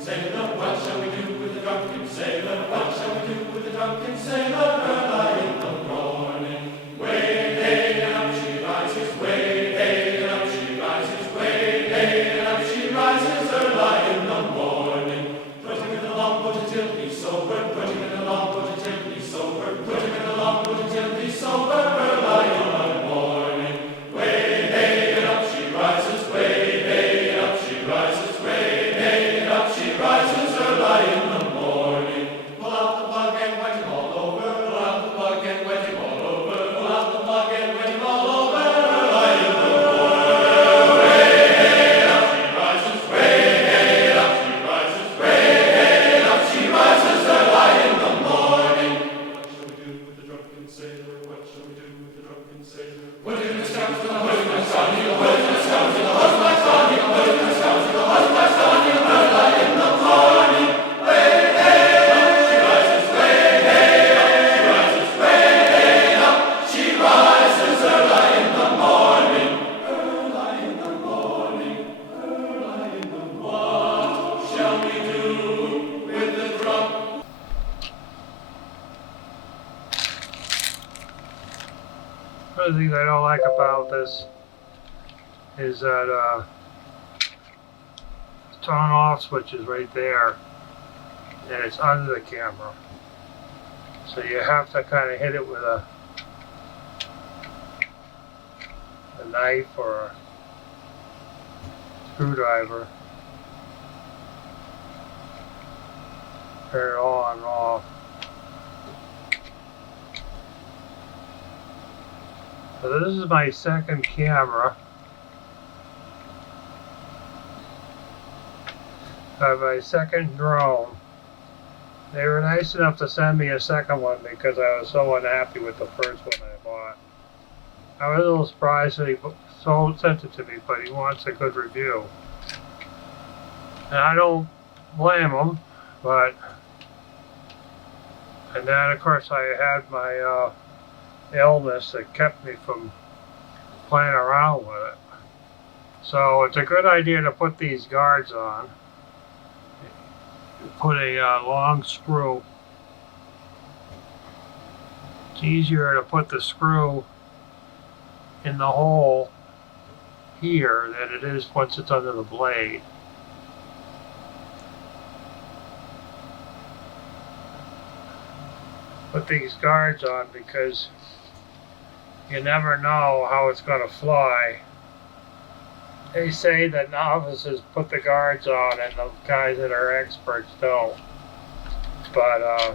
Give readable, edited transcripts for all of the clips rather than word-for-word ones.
sailor? What shall we do with the drunken sailor? What shall we do with the drunken sailor? Early in the morning, way hey, and up she rises. Way hey, and up she rises. Way hey, and up she rises. Early in the morning, put him in the longboat until he's sober. Put him in the longboat until he's sober. Put him in the longboat until he's sober. Early in the morning, way hey, and up she rises. Way hey, and up she rises. Way hey, and up she rises. Early in the morning, pull out the plug and wet him all over. Pull out the plug and wet him all over. Pull out the plug and wet him all over. Early in the morning, way hey, and up she rises. Way hey, and up she rises. Way hey, and up she rises. Early in the morning. What shall we do with the drunken sailor? What shall we do with the drunken sailor? Put him in the scoundrel, put him in the scoundrel, put him in the scoundrel, put him in the scoundrel, put him in the scoundrel, put him in the scoundrel. Early in the morning, way hey, up she rises. Way hey, up she rises. Way hey, up she rises. Early in the morning, early in the morning, early in the morning. What shall we do with the drunk? One of the things I don't like about this is that the turn off switch is right there and it's under the camera. So you have to kind of hit it with a knife or a screwdriver. Turn it on and off. So this is my second camera. My second drone. They were nice enough to send me a second one because I was so unhappy with the first one I bought. I was a little surprised that he sent it to me, but he wants a good review. And I don't blame him, but... And then of course I had my illness that kept me from playing around with it. So it's a good idea to put these guards on. Put a long screw. It's easier to put the screw in the hole here than it is once it's under the blade. Put these guards on because you never know how it's going to fly. They say that novices put the guards on and the guys that are experts don't. But,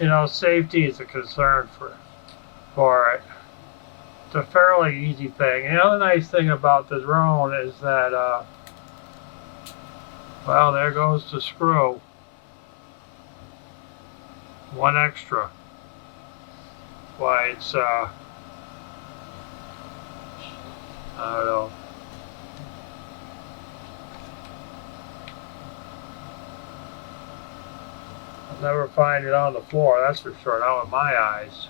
you know, safety is a concern for it. It's a fairly easy thing. And the other nice thing about the drone is that, well, there goes the screw. One extra. Why it's, I don't know. I'll never find it on the floor, that's for sure, not with my eyes.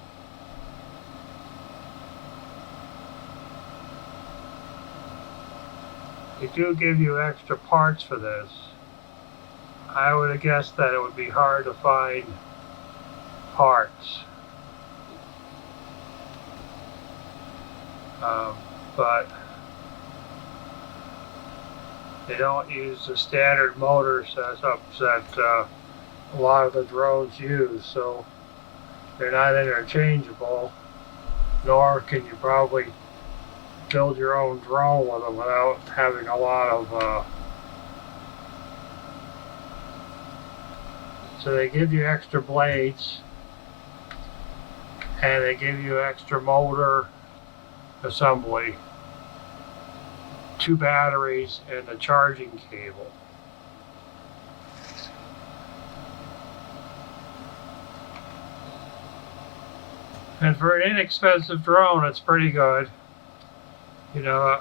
They do give you extra parts for this. I would have guessed that it would be hard to find parts. But they don't use the standard motor setups that a lot of the drones use, so they're not interchangeable, nor can you probably build your own drone with them without having a lot of so they give you extra blades and they give you extra motor assembly, 2 batteries, and a charging cable. And for an inexpensive drone, it's pretty good. You know,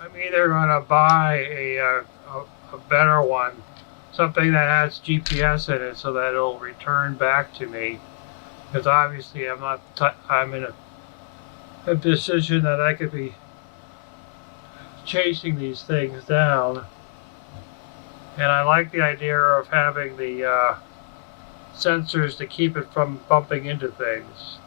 I'm either going to buy a better one, something that has GPS in it so that it'll return back to me. Because obviously I'm in a position that I could be chasing these things down. And I like the idea of having the sensors to keep it from bumping into things.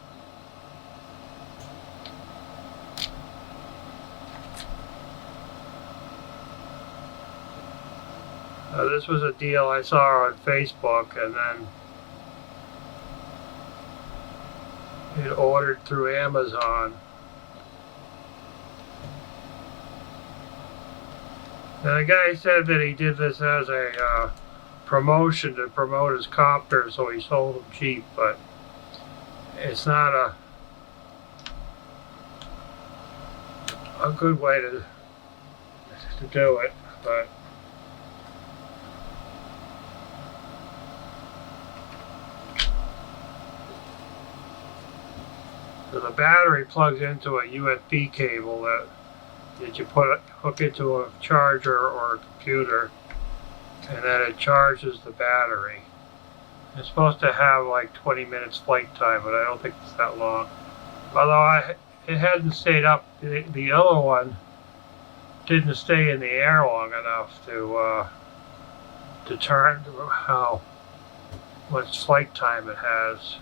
This was a deal I saw on Facebook, and then it ordered through Amazon. And the guy said that he did this as a promotion to promote his copter, so he sold them cheap, but it's not a good way to do it. But so the battery plugs into a USB cable that you hook into a charger or a computer, and then it charges the battery. It's supposed to have like 20 minutes flight time, but I don't think it's that long. Although it hadn't stayed up, the other one didn't stay in the air long enough to determine how much flight time it has.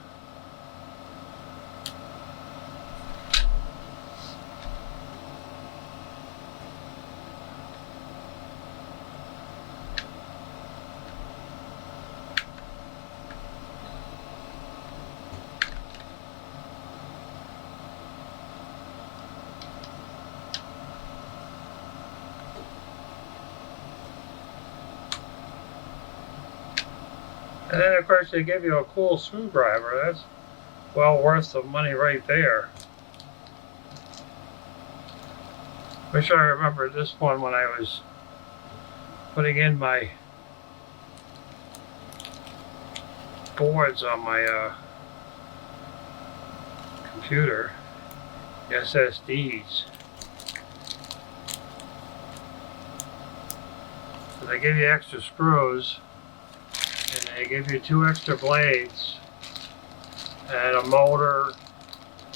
And then of course they give you a cool screwdriver. That's well worth the money right there. Wish I remembered this one when I was putting in my boards on my computer, SSDs. So they give you extra screws, and they give you 2 extra blades and a motor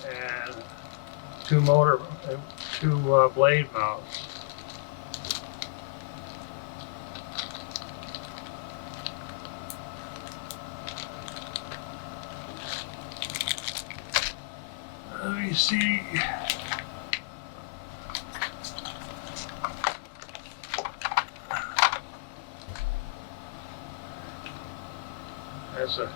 and two blade mounts. Let me see. There's a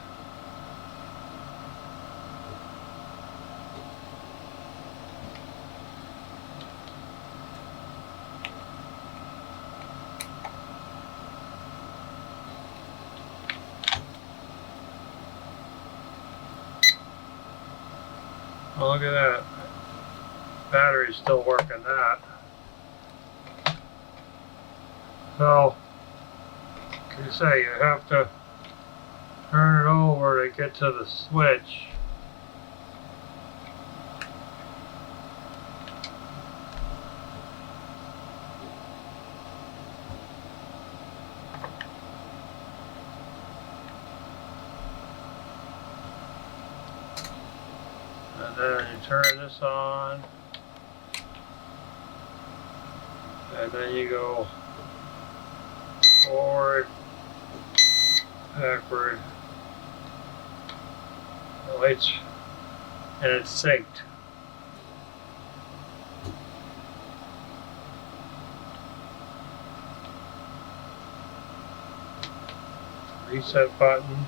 oh, look at that. Battery's still working that. So, like I say, you have to turn it over to get to the switch. And then you turn this on. And then you go forward, backward. And it's synced. Reset button.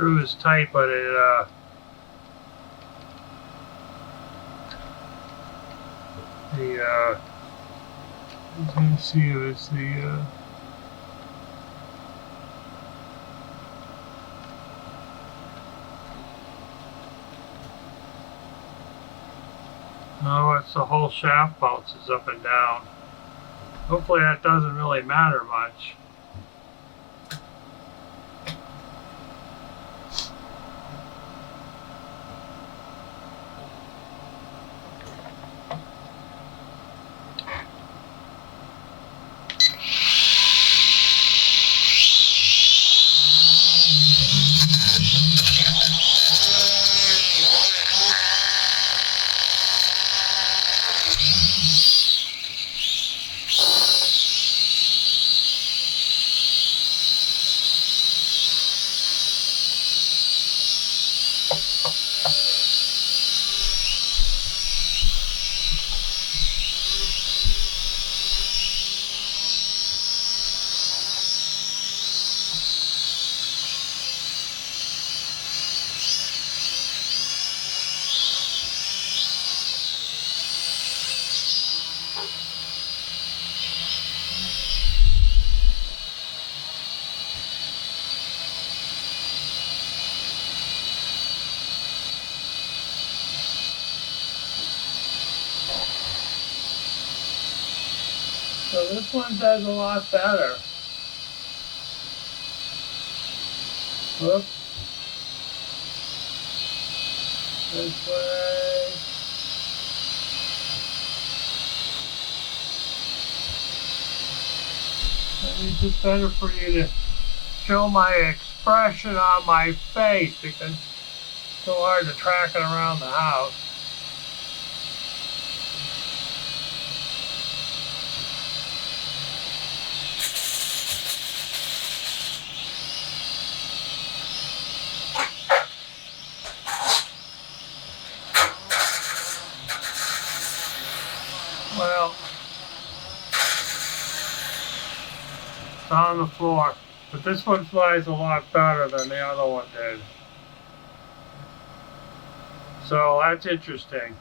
screw is tight, but it let's see if it's the no, it's the whole shaft bounces up and down. Hopefully that doesn't really matter much. So this one does a lot better. Whoops. This way. I mean, it's just better for you to show my expression on my face because it's so hard to track it around the house. Well, it's on the floor, but this one flies a lot better than the other one did. So that's interesting.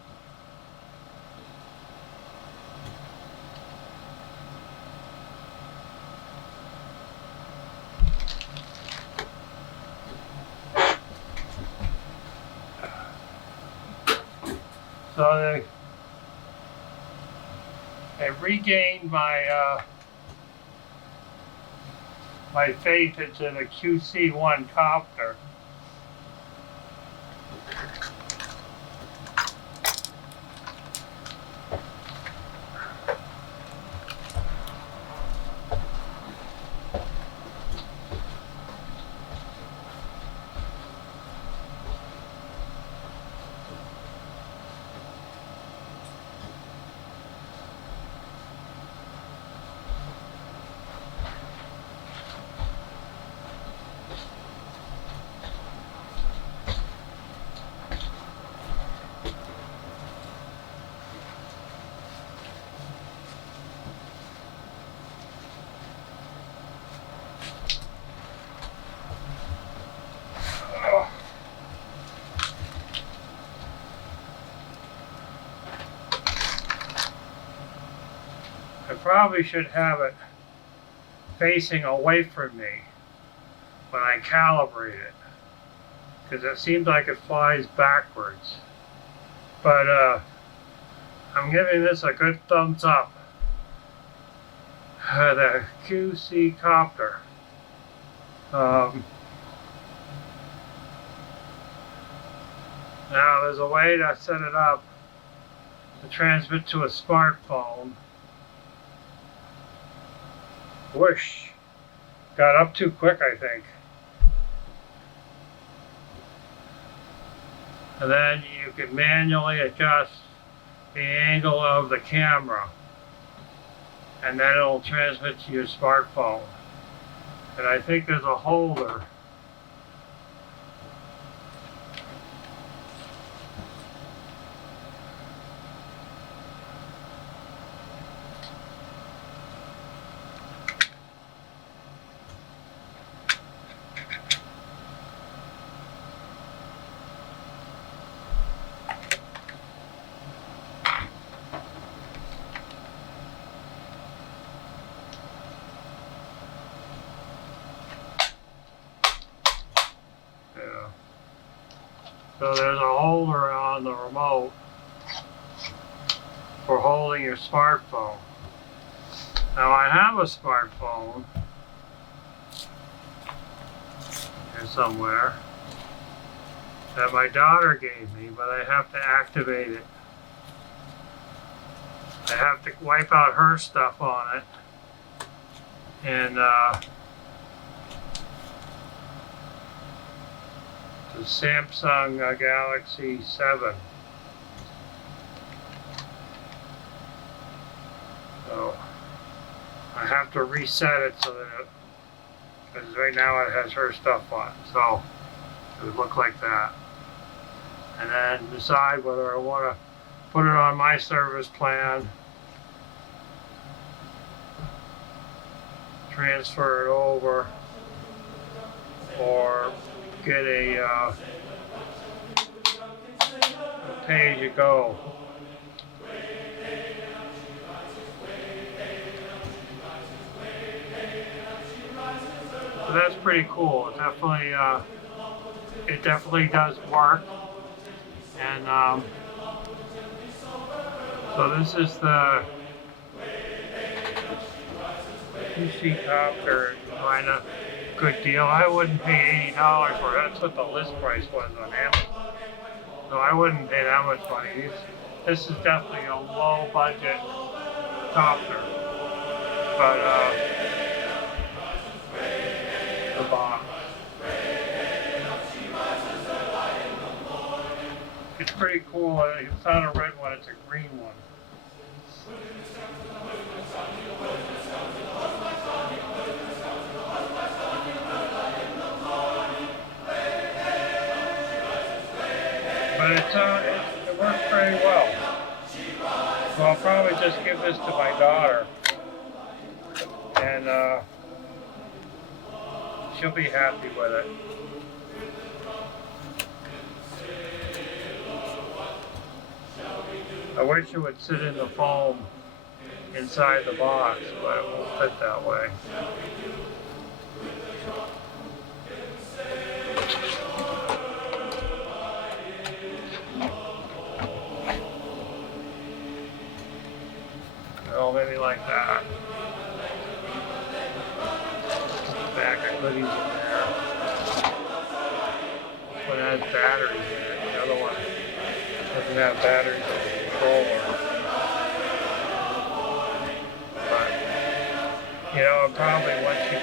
So I regained my my faith into the QC1 copter. I probably should have it facing away from me when I calibrate it, because it seems like it flies backwards. But I'm giving this a good thumbs up. The QC copter. Now there's a way to set it up to transmit to a smartphone. Whoosh. Got up too quick, I think. And then you can manually adjust the angle of the camera. And then it'll transmit to your smartphone. And I think there's a holder. So there's a holder on the remote for holding your smartphone. Now I have a smartphone here somewhere that my daughter gave me, but I have to activate it. I have to wipe out her stuff on it, and the Samsung Galaxy 7. So I have to reset it so that because right now it has her stuff on it, so it would look like that. And then decide whether I want to put it on my service plan, transfer it over, or get a pay-as-you-go. So that's pretty cool. It definitely does work. And so this is the QC-copter, kind of good deal. I wouldn't pay $80 for it. That's what the list price was on Amazon. So I wouldn't pay that much money. This is definitely a low budget copter. But the box. It's pretty cool. It's not a red one, it's a green one. But it works very well. So I'll probably just give this to my daughter, and she'll be happy with it. I wish it would sit in the foam inside the box, but it won't fit that way. Oh, maybe like that. Back of goodies in there. One has batteries in it. The other one doesn't have batteries in the controller. But, you know, probably once you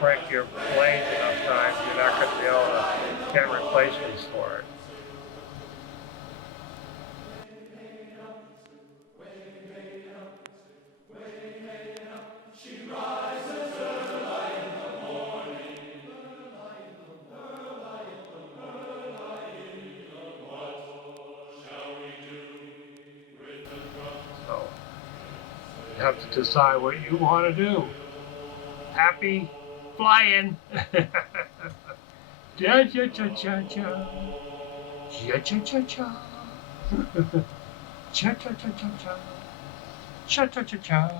break your blades enough times, you're not going to be able to get replacements for it. So, you have to decide what you want to do. Happy flying! Ja cha cha cha cha. Ja cha cha cha. Cha cha cha cha cha. Cha cha cha cha.